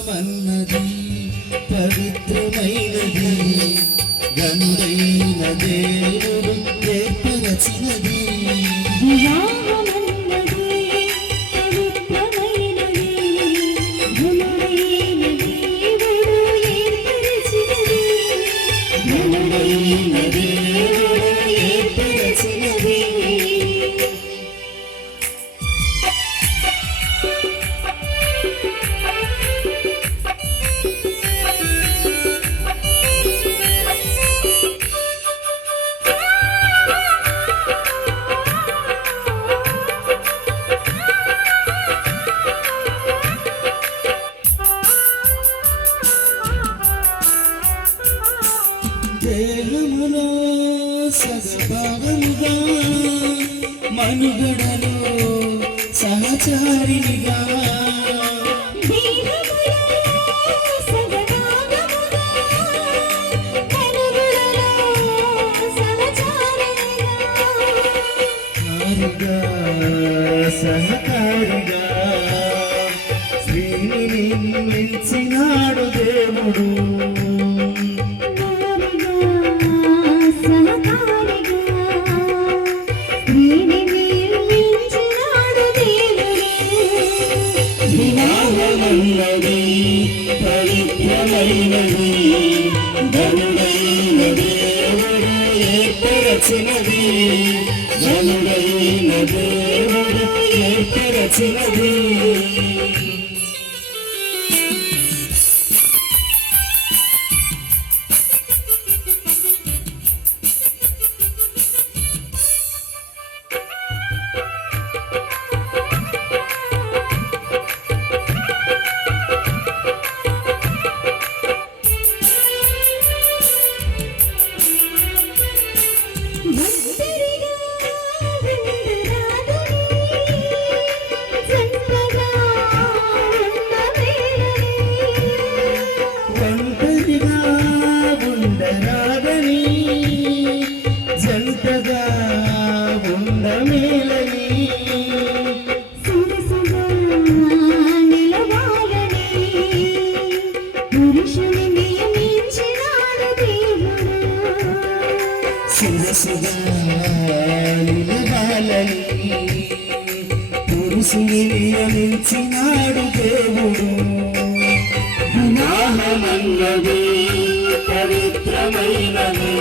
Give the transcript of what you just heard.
వివాహమన్నది పవిత్రమైనది గనుడైన దేవుడు ఏర్పరచినది దేహములో సగభాగముగా మనుగడలో సహచారినిగా సహకారిగా శ్రీని నిర్మించినాడు దేవుడు వివాహమన్నది పవిత్రమైనది గనుడైన దేవుడు ఏర్పరచినది గనుడైన దేవుడు ఏర్పరచినది ఉండరాదని జంటగా ఉండమేలని నిలవాలని పురుషుని నియమించినాడు దేవుడు శిరసుగా నిలవాలని పురుషుని నియమించినాడు దేవుడు వివాహమన్నది పవిత్రమైనది